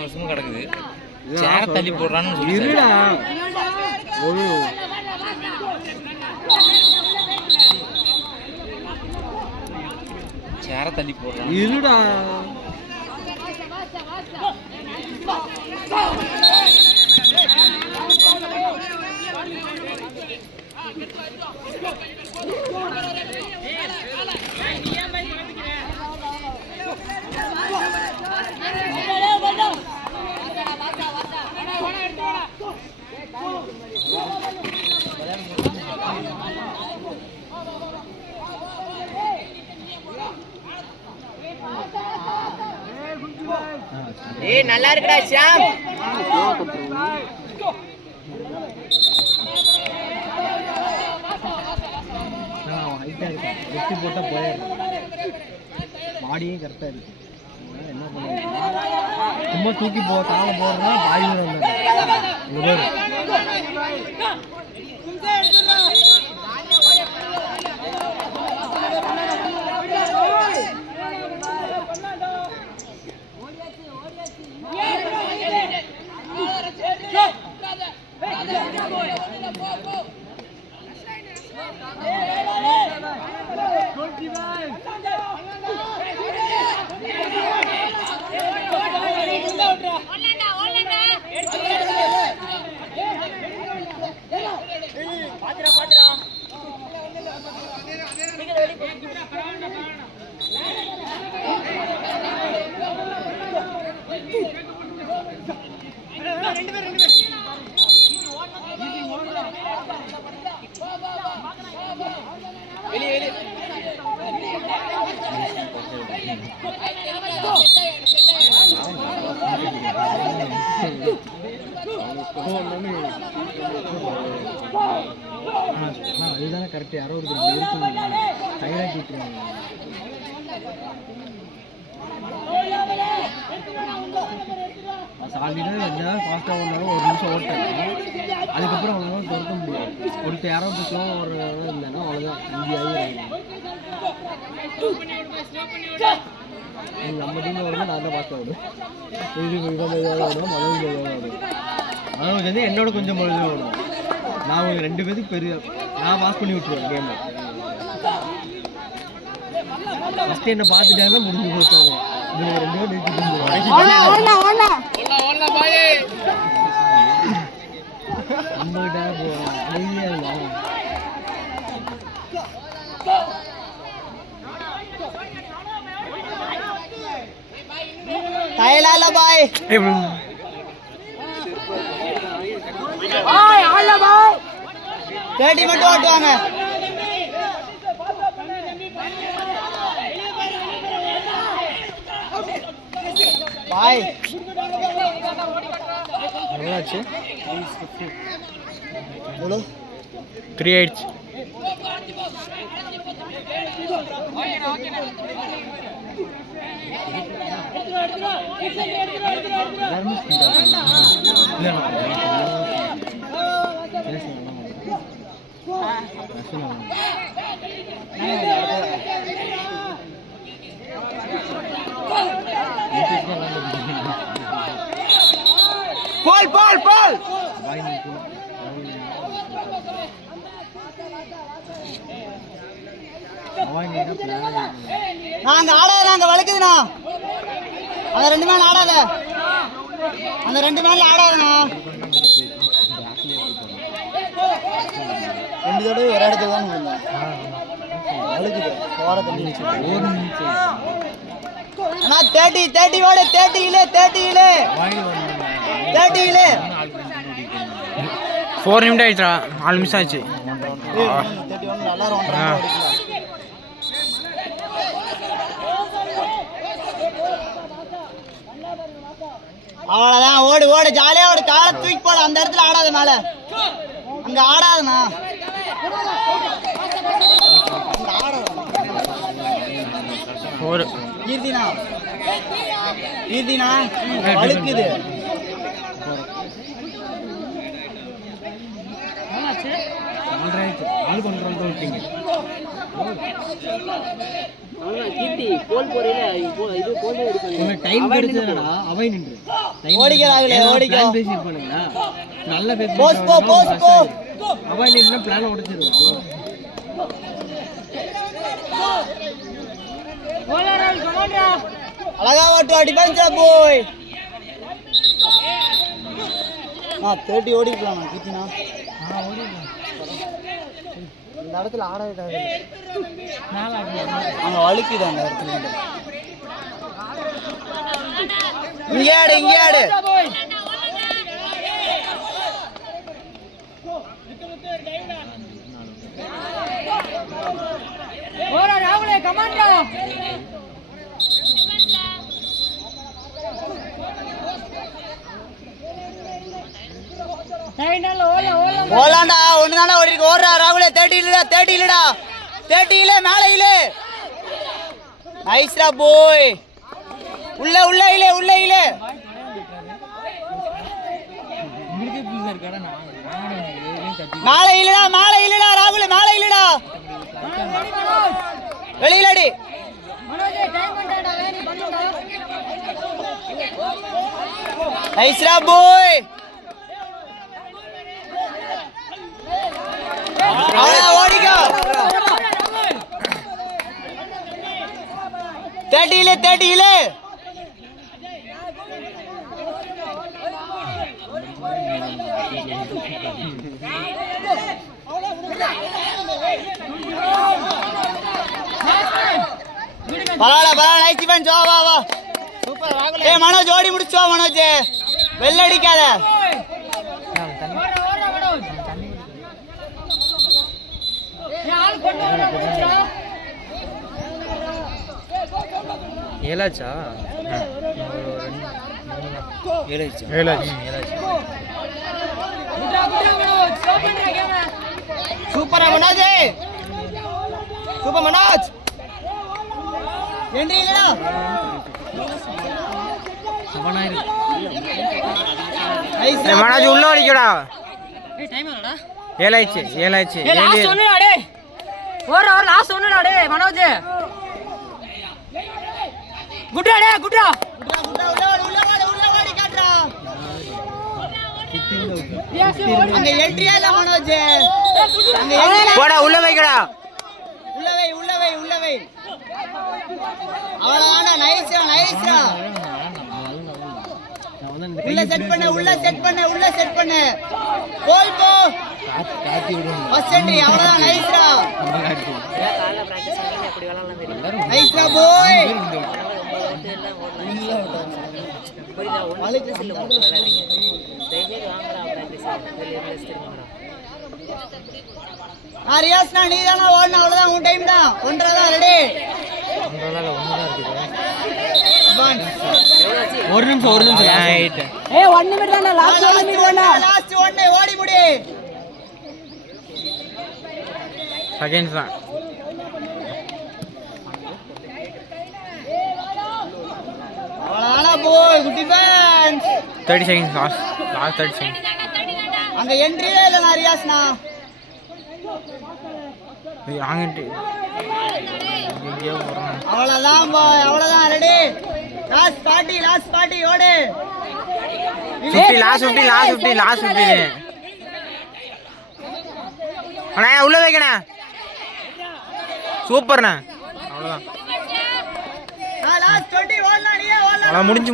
இத்தனை வருஷமும் கிடக்குது. சேர தள்ளி போடுறான்னு சொல்லி சேர தள்ளி போடுறான் இருடா. ஏய் நல்லா இருக்குடா ஷாம். வெட்டி போட்டா போயிடும். மாடியும் கரெக்டா இருக்கு. என்ன பண்ணுறது, சும்மா தூக்கி தாங்க போறதுனா பாய் வந்தாங்க. இதுதானே கரெக்ட். யாரோ ஒரு தைராய்ட் விட்டுருவாங்க. சாலிடாக எதாவது ஃபாஸ்ட்டாக ஓடினாலும் ஒரு நிமிஷம் ஓட்டேன். அதுக்கப்புறம் அவங்களால துரக்க முடியாது. ஒருத்தர் யாரோ ஸ்லோவாக ஒரு இல்லைன்னா அவ்வளோதான் இந்தியாவே. நம்ம டீமில் வரும்போது நான் தான் ஃபாஸ்ட்டாக ஓடும். இதாக ஓடும், மனோஜ் வந்து என்னோட கொஞ்சம் மொழியாக ஓடும். நான் ஒரு 2 பேருக்கு பெரிய நான் பாஸ் பண்ணி விட்டுருவேன் கேமை. ஃபஸ்ட்டு என்னை பார்த்துட்டாங்க முடிஞ்சு போட்டாங்க. இவங்க 2 பேர் நம்மகிட்ட தைலால பாய் தேடி மட்டும் ஓட்டுவாங்க. பாய் எவ்வளோச்சு? 3 ஆயிடுச்சு. பால் நாங்க ஆடாத, நாங்க வளர்க்குதுண்ணா. அந்த 2 மேல ஆடாத, அந்த 2 மேல ஆடாதுண்ணா. 2 தடவை ஒரு இடத்துல தான் வளர்க்குது. போற தண்ணி அண்ணா 30 ஓட 30 இலே 4 நிமிடம் ஆயிடுச்சா? 4 நிமிஷம் ஆச்சு. அவ்வளவுதான். ஓடு ஜாலியா ஓடு. காலை தூக்கி போட. அந்த இடத்துல ஆடாத, மேல அங்க ஆடாதுண்ணா. கீர்த்தினா வழுக்குது. டைம் கிடைச்சதுடா. அவை நின்று ஓடிக்க ராகுலே, ஓடிக்க. பிளான் பேசி பண்ணுங்களா நல்ல பேசி போஸ் போ. அவன் என்ன பிளான் உடைச்சிருவான் அவ்வளோ. அழகா வாட்டு டிஃபென்ஸ் போய். 30 ஓடிக்கலாம் கீச்சினா. இந்த இடத்துல ஆடாது. அங்க வலிக்குது அந்த இடத்துல. இங்க ஆடு. ஓடா ராகுலே கமாண்டா. ஓலாண்டா ஒண்ணுதானே ஓடி இருக்கு. ஓடுறா ராகுலே. 30 இல்லடா. 30 இல்ல மேல இல்ல. நைஸ்டா போய். உள்ள இல்ல. மேல இல்லடா ராகுலே. மேல இல்லடா. வெளியிலடி. நைஸ்டா போய். ஓடிக்கோ. 30 இல்ல. பரவாயில்ல நைஸ் டிஃபென்ஸ். வா சூப்பர் ராகுலே. ஏய் மனோஜ் ஓடி முடிச்சோ. மனோஜ் வெள்ள அடிக்காத. ஏலாச்சா சூப்பரா மனோஜ். சூப்பர் மனோஜ். ஏண்டி இல்லடா. மனோஜ் உள்ள அடிக்கடா. ஏலாச்சு லாஸ்ட் ஒண்ணுடா டேய். ஓர லாஸ்ட் ஒண்ணுடா டேய் மனோஜ். குட்ரா உள்ள ஓடி காட்றா. அங்க என்ட்ரியா இல்ல மனோஜ். போடா உள்ள வைக்கடா. உள்ள வை. அவ்வளவுதானா. நைஸ்டா. உள்ள செட் பண்ணு. போய் போ. First entry. அவ்வளவுதான். நைஸ்டா போய். ரியாஸ்னா நீ தானே ஓடணும். அவ்வளவுதான். உன் டைம் தான். 1.5 தான். ரெடி. ஒரு நிமிஷம் ஏய் 1 நிமிஷம் தான. லாஸ்ட் 1 ஓடி முடி. செகண்ட்ஸ் தான். அவ்வளவுதானா போய். Good defence. 30 seconds last 30 seconds. அங்க என்ட்ரியே இல்ல ரியாஸ்னா. அவ்வளவுதான் போய். அவ்வளவுதான். ரெடி. லாஸ்ட் 40 ஓடு. 50 லாஸ்ட் 50 அண்ணா உள்ள வைக்கண்ணா. சூப்பர்ண்ணா. அவ்வளோதான். லாஸ்ட் 20 ஓடலாம். நீயே ஓடலாம். முடிஞ்சு